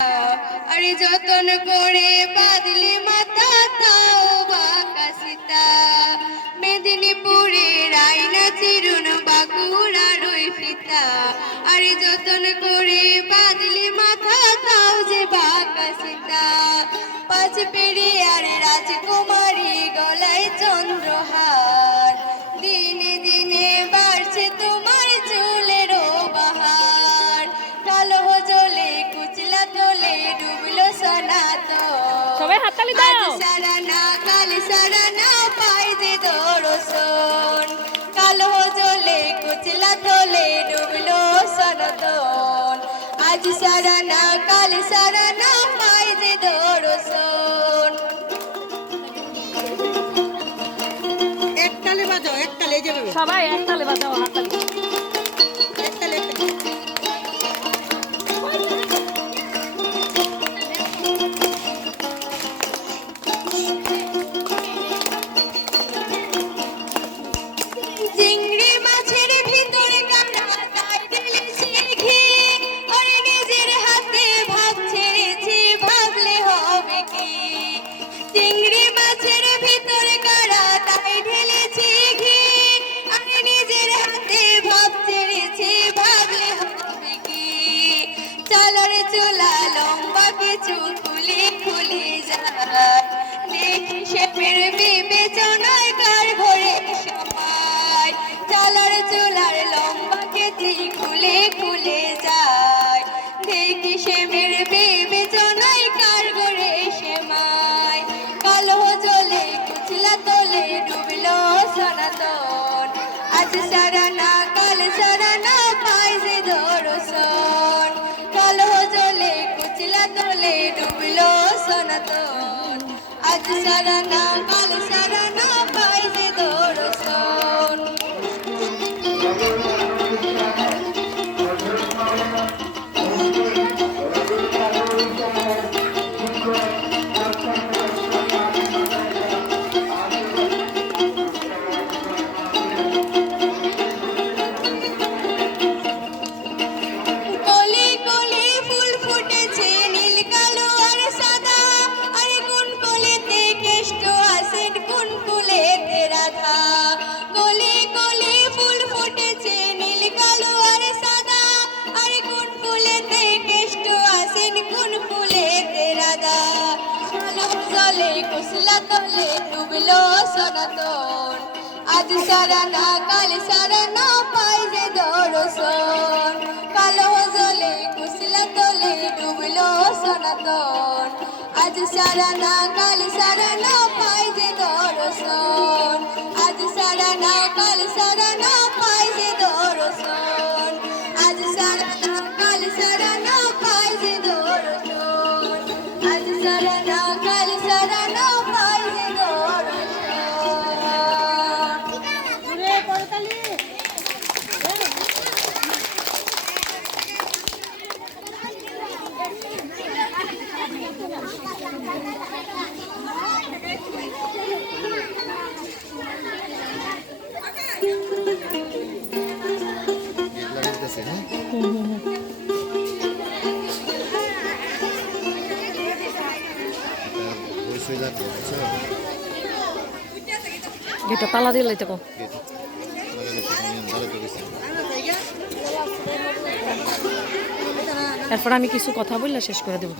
আরে যতন করে বাদলি মাথা তাও বাঁকা সীতা মেদিনীপুরের আয়না চিরুন বাঁকুড়ার ওই ফিতা আরে যতন করে বাদলি মাথা তাও যে বাঁকা সীতা পাঁচ পেরিয়ার রাজকুমারী গলায় চন্দ্রহার দিনে দিনে বাড়ছে তোমার চুলেরও বাহার কালো জলে কুচলা তোলে ডুবলো সনাতন সবাই হাততালি দাও সারানা কাল সারানা পাই যে দর্শন কালো জলে কুচলা তোলে ডুবলো সনাতন আজ সারানা কাল সারানা পাই যে দর্শন একতালে বাজাও একতালে যাবে সবাই একতালে বাজাও হাততালি একতালে চিংড়ি মাছের ভিতরে কাটা তাই ঢেলেছি ঘি ওরে নিজের হাতে ভাত ছেড়েছি ভাবলে হবে কি চিংড়ি মাছের ভিতরে কাটা তাই ঢেলেছি ঘি আমি নিজের হাতে ভাত ছেড়েছি ভাবলে হবে কি চলার চোলা লম্বা কিছু খুলে খুলে যায় দেখি শেপের বিবেচনায় কার ঘরে সময় চালার চোলার লম্বা কেচি খুলে খুলে যায় দেখি শেপের বিবেচনায় কার ঘরে সময় কালো জলে কুচলা তোলে ডুবলো সনাতন আজ সারানা কাল সারানা পাই যে দর্শন কালো জলে কুচলা তোলে ডুবলো সনাতন আজ সারানা কাল সারানা পাই যে দর্শন কলি কলি ফুল ফুটেছে নীল কালো আর সাদা আরে কোন কলিতে কেষ্ট আসেন কোন ফুলেতে রাধা কলি কলি ফুল ফুটেছে নীল কালো আর সাদা আরে কোন ফুলেতে কেষ্ট আসেন কোন ফুলেতে রাধা কালো জলে কুসলা তলে ডুবলো সনাতন আজ সারানা কাল সারানা পাই যে দর্শন কালো জলে কুসলা তোলে ডুবলো সনাতন আজ সারানা কাল সারানা পাই যে দর্শন আজ সারানা কাল সারানা পাই যে দর্শন আজ সারানা কাল সারানা পাই যে দর্শন আজ সারানা কাল সারানা পাই যে দর্শন জুড়ে করতালি এটা তালা দিয়ে লাইতে কো এরপর আমি কিছু কথা বললে শেষ করে দেব